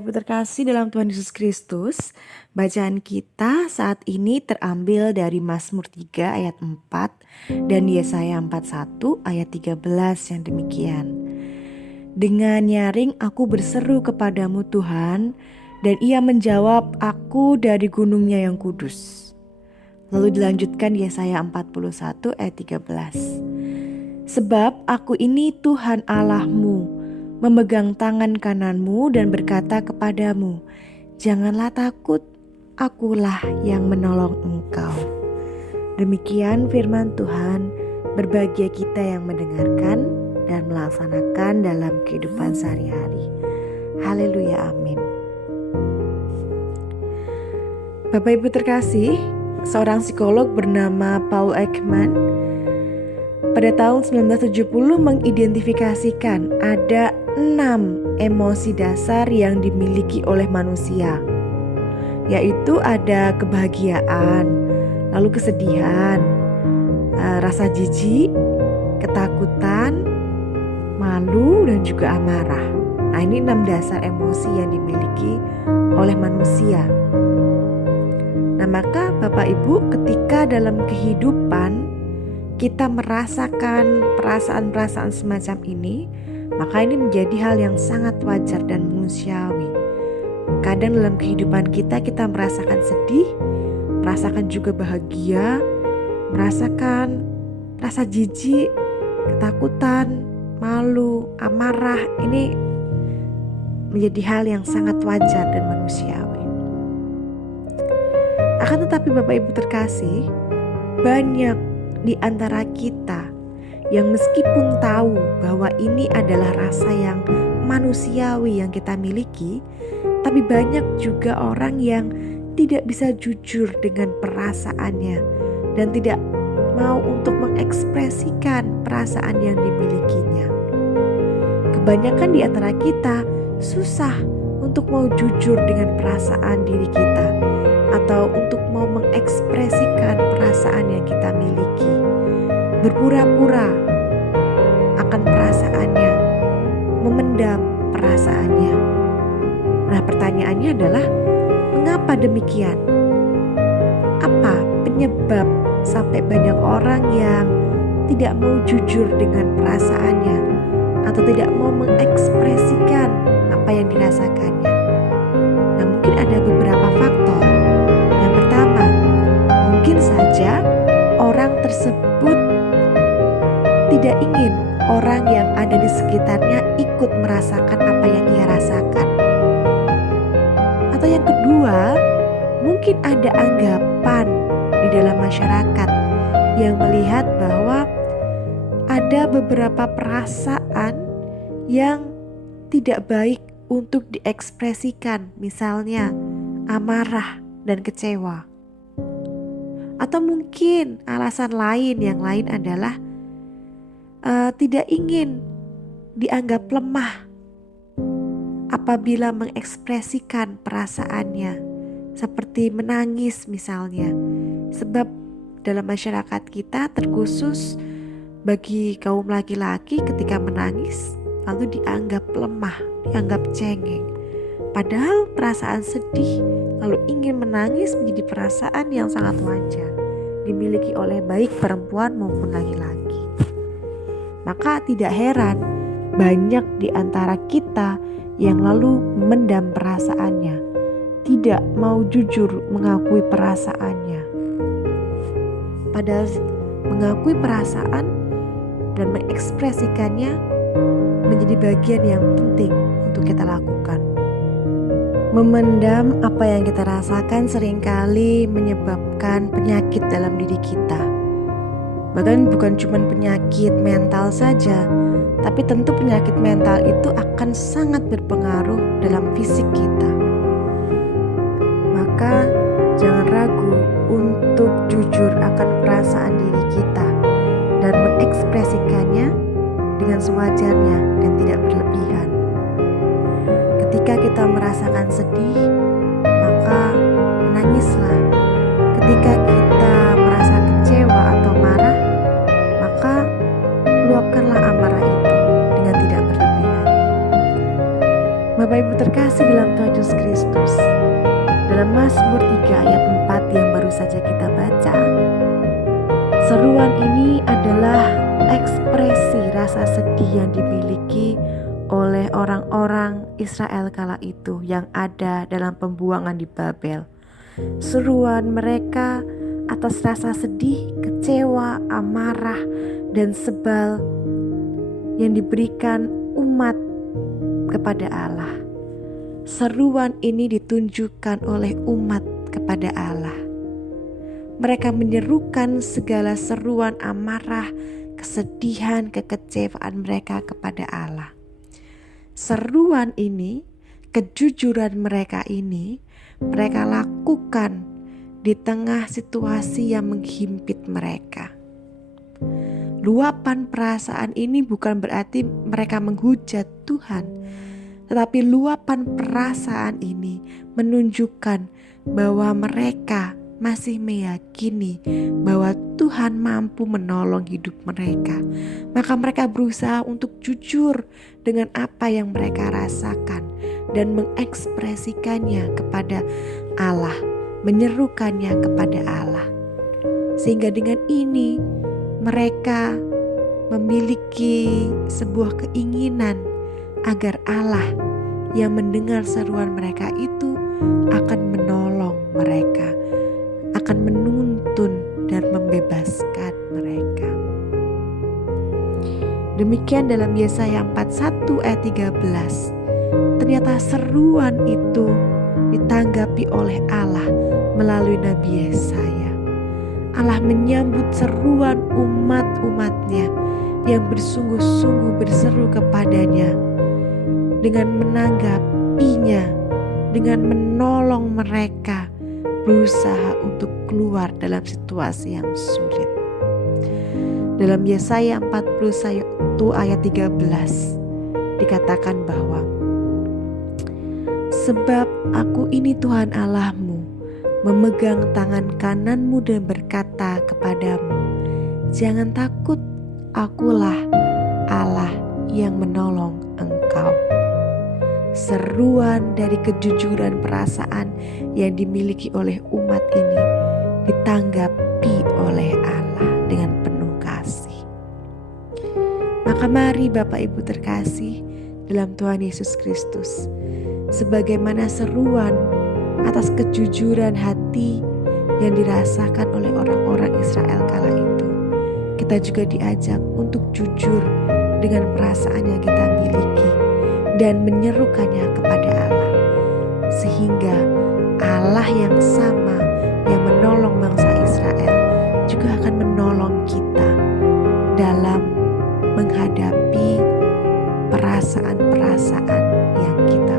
Ibu terkasih dalam Tuhan Yesus Kristus, bacaan kita saat ini terambil dari Mazmur 3 ayat 4 dan Yesaya 41 ayat 13 yang demikian. Dengan nyaring aku berseru kepadamu Tuhan, dan ia menjawab aku dari gunungnya yang kudus. Lalu dilanjutkan Yesaya 41 ayat 13. Sebab aku ini Tuhan Allahmu, memegang tangan kananmu dan berkata kepadamu, janganlah takut, akulah yang menolong engkau. Demikian firman Tuhan, berbahagia kita yang mendengarkan dan melaksanakan dalam kehidupan sehari-hari. Haleluya, amin. Bapak Ibu terkasih, seorang psikolog bernama Paul Ekman pada tahun 1970 mengidentifikasikan ada 6 emosi dasar yang dimiliki oleh manusia, yaitu ada kebahagiaan, lalu kesedihan, rasa jijik, ketakutan, malu, dan juga amarah. Nah, ini 6 dasar emosi yang dimiliki oleh manusia. Nah, maka Bapak Ibu, ketika dalam kehidupan kita merasakan perasaan-perasaan semacam ini, maka ini menjadi hal yang sangat wajar dan manusiawi. Kadang dalam kehidupan kita merasakan sedih, merasakan juga bahagia, merasakan rasa jijik, ketakutan, malu, amarah. Ini menjadi hal yang sangat wajar dan manusiawi. Akan tetapi Bapak Ibu terkasih, banyak di antara kita yang meskipun tahu bahwa ini adalah rasa yang manusiawi yang kita miliki, tapi banyak juga orang yang tidak bisa jujur dengan perasaannya dan tidak mau untuk mengekspresikan perasaan yang dimilikinya. Kebanyakan di antara kita susah untuk mau jujur dengan perasaan diri kita atau untuk mau mengekspresikan perasaan yang kita miliki, berpura-pura akan perasaannya, memendam perasaannya. Nah, pertanyaannya adalah, mengapa demikian? Apa penyebab sampai banyak orang yang tidak mau jujur dengan perasaannya atau tidak mau mengekspresikan apa yang dirasakannya? Nah, mungkin ada beberapa faktor. Yang pertama, mungkin saja orang tersebut tidak ingin orang yang ada di sekitarnya ikut merasakan apa yang ia rasakan. Atau yang kedua, mungkin ada anggapan di dalam masyarakat yang melihat bahwa ada beberapa perasaan yang tidak baik untuk diekspresikan, misalnya amarah dan kecewa. Atau mungkin alasan yang lain adalah tidak ingin dianggap lemah apabila mengekspresikan perasaannya, seperti menangis misalnya. Sebab dalam masyarakat kita, terkhusus bagi kaum laki-laki, ketika menangis lalu dianggap lemah, dianggap cengeng. Padahal perasaan sedih lalu ingin menangis menjadi perasaan yang sangat wajar, dimiliki oleh baik perempuan maupun laki-laki. Maka tidak heran banyak di antara kita yang lalu memendam perasaannya, tidak mau jujur mengakui perasaannya. Padahal mengakui perasaan dan mengekspresikannya menjadi bagian yang penting untuk kita lakukan. Memendam apa yang kita rasakan seringkali menyebabkan penyakit dalam diri kita. Bahkan bukan cuma penyakit mental saja, tapi tentu penyakit mental itu akan sangat berpengaruh dalam fisik kita. Maka jangan ragu untuk jujur akan perasaan diri kita dan mengekspresikannya dengan sewajarnya dan tidak berlebihan. Ketika kita merasakan sedih, maka menangislah. Ketika kita merasa kecewa atau marah, maka luapkanlah amarah itu dengan tidak berlebihan. Bapak Ibu terkasih dalam Tuhan Yesus Kristus. Dalam Mazmur 3 ayat 4 yang baru saja kita baca, seruan ini adalah ekspresi rasa sedih yang dimiliki oleh orang-orang Israel kala itu yang ada dalam pembuangan di Babel. Seruan mereka atas rasa sedih, kecewa, amarah, dan sebal yang diberikan umat kepada Allah. Seruan ini ditunjukkan oleh umat kepada Allah. Mereka menyerukan segala seruan amarah, kesedihan, kekecewaan mereka kepada Allah. Seruan ini, kejujuran mereka ini, mereka lakukan di tengah situasi yang menghimpit mereka. Luapan perasaan ini bukan berarti mereka menghujat Tuhan, tetapi luapan perasaan ini menunjukkan bahwa mereka masih meyakini bahwa Tuhan mampu menolong hidup mereka. Maka mereka berusaha untuk jujur dengan apa yang mereka rasakan dan mengekspresikannya kepada Allah, menyerukannya kepada Allah. Sehingga dengan ini mereka memiliki sebuah keinginan agar Allah yang mendengar seruan mereka itu akan menolong mereka, akan menuntun dan membebaskan mereka. Demikian dalam Yesaya 41 ayat 13. Ternyata seruan itu ditanggapi oleh Allah melalui Nabi Yesaya. Allah menyambut seruan umat-umatnya yang bersungguh-sungguh berseru kepadanya dengan menanggapinya, dengan menolong mereka berusaha untuk keluar dalam situasi yang sulit. Dalam Yesaya 41 ayat 13 dikatakan bahwa sebab aku ini Tuhan Allahmu, memegang tangan kananmu dan berkata kepadamu, jangan takut, akulah Allah yang menolong engkau. Seruan dari kejujuran perasaan yang dimiliki oleh umat ini ditanggapi oleh Allah dengan penuh kasih. Maka mari Bapak Ibu terkasih dalam Tuhan Yesus Kristus, sebagaimana seruan atas kejujuran hati yang dirasakan oleh orang-orang Israel kala itu, kita juga diajak untuk jujur dengan perasaan yang kita miliki dan menyerukannya kepada Allah, sehingga Allah yang sama yang menolong bangsa Israel juga akan menolong kita dalam menghadapi perasaan-perasaan yang kita